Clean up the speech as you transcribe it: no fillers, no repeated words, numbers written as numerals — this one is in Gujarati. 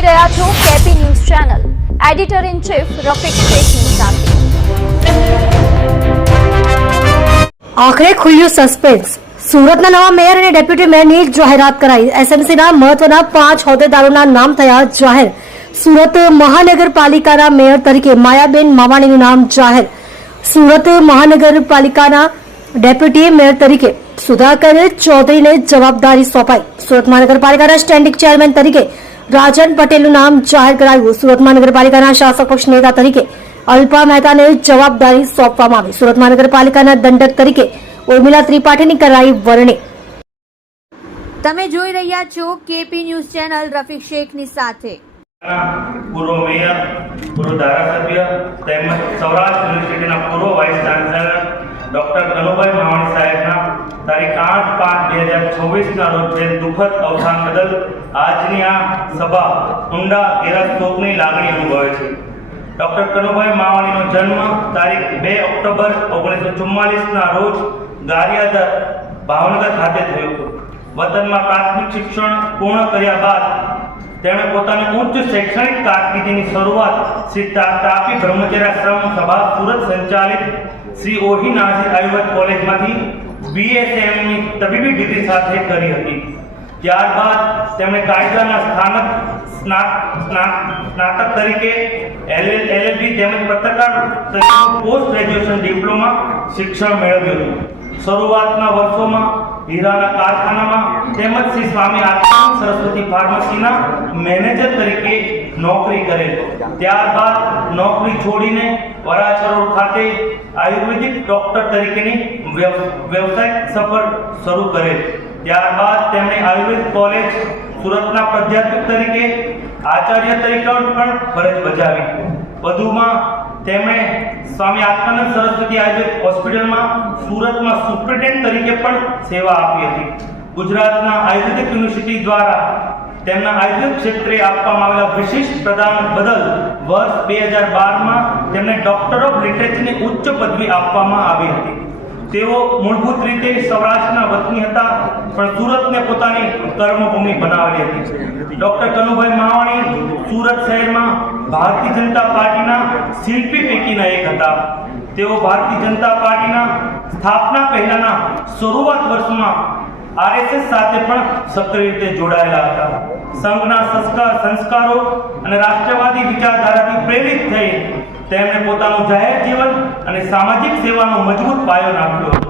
જોઈ રહ્યા છો KP news channel. Editor in chief Rafiq શેખની સાથે. આખરે ખુલ્યું સસ્પેન્સ. સુરતના નવા મેયર અને ડેપ્યુટી મેયરની જાહેરાત કરાઈ. એસએમસીના મહત્વના 5 હોદ્દેદારોના નામ થયા જાહેર. સુરત મહાનગરપાલિકાના મેયર તરીકે માયાબેન માવાણીનું નામ જાહેર. સુરત મહાનગરપાલિકાના ડેપ્યુટી મેયર તરીકે સુધાકર ચૌધરીને જવાબદારી સોંપાઈ. સુરત મહાનગરપાલિકાના સ્ટેન્ડિંગ ચેરમેન તરીકે રાજન પટેલનું નામ જાહેર કરાયું. સુરત મહાનગરપાલિકાના શાસક પક્ષ નેતા તરીકે અલ્પા મહેતાને જવાબદારી સોંપવામાં આવી. સુરત મહાનગરપાલિકાના દંડક તરીકે ઉર્મિલા ત્રિપાઠીની કરાઈ વરણી. તમે જોઈ રહ્યા છો કેપી ન્યૂઝ ચેનલ રફીક શેખની સાથે. પૂર્વ મેયર, પૂર્વ ધારાસભ્ય તેમજ સૌરાષ્ટ્ર યુનિવર્સિટીના પૂર્વ vice chancellor doctor Kanubhai Mavani સાહેબના તારીખ 8/5/2024 રોજ થયેલ દુઃખદ અવસાન બદલ આજની આ સભા ઊંડા ઘેરા શોકની લાગણી અનુભવે છે. ડોક્ટર કનુભાઈ માવાણીનો જન્મ તારીખ 2 ઓક્ટોબર 1944 રોજ ગારિયાદર ભાવનગર ખાતે થયો હતો. વતનમાં પ્રાથમિક શિક્ષણ પૂર્ણ કર્યા બાદ તેમણે પોતાની ઉચ્ચ શૈક્ષણિક કારકિર્દીની શરૂઆત શ્રી તાપી બ્રહ્મચર્યાશ્રમ સભા સુરત સંચાલિત શ્રી ઓહી નાઝીર આયુર્વેદ કોલેજમાંથી BSMની તબીબી ડિગ્રી સાથે કરી હતી. ત્યારબાદ તેમણે કાયદાના સ્નાતક તરીકે LLB તેમજ પત્રકાર પોસ્ટ ગ્રેજ્યુએશન ડિપ્લોમા શિક્ષણ મેળવ્યું હતું. શરૂઆતના વર્ષોમાં હીરાના કારખાનામાં તેમજ શ્રી સ્વામી આત્માનંદ સરસ્વતી ફાર્મસીના મેનેજર તરીકે નોકરી કરેલ. ત્યારબાદ નોકરી છોડીને વરાછરોડ ખાતે આયુર્વેદિક ડોક્ટર તરીકેની વ્યવસાયિક સફર શરૂ કરેલ. ત્યારબાદ તેમણે આયુર્વેદ કોલેજ સુરતના પ્રાધ્યાપક તરીકે આચાર્ય તરીકે પણ ફરજ બજાવી. વધુમાં તેમણે સ્વામી આત્માનંદ સરસ્વતી આયુર્વેદ હોસ્પિટલમાં સુરતમાં સુપ્રિન્ટેન્ડન્ટ તરીકે પણ સેવા આપી હતી. ગુજરાતના આયુર્વેદિક યુનિવર્સિટી દ્વારા તેમના આયુર્વેદ ક્ષેત્રે આપવામાં આવેલા વિશિષ્ટ પ્રદાન બદલ વર્ષ 2012માં તેમને ડોક્ટર ઓફ લિટરેચરની ઉચ્ચ પદવી આપવામાં આવી હતી. તેઓ મૂળભૂત રીતે સૌરાષ્ટ્રના વતની હતા, પણ સુરતને પોતાની કર્મભૂમિ બનાવેલી હતી. ડોક્ટર કનુભાઈ માવાણી સુરત શહેરમાં ભારતીય જનતા પાર્ટીના શિલ્પી પૈકીના એક હતા. તેઓ ભારતીય જનતા પાર્ટીના સ્થાપના પહેલાના શરૂઆત વર્ષમાં RSS સાથે પણ સક્રિય રીતે જોડાયેલા હતા. સંઘના સંસ્કારો અને રાષ્ટ્રવાદી વિચારધારાથી પ્રેરિત થઈ તેમણે પોતાનું જાહેર જીવન અને સામાજિક સેવાનો મજબૂત પાયો નાખ્યો હતો.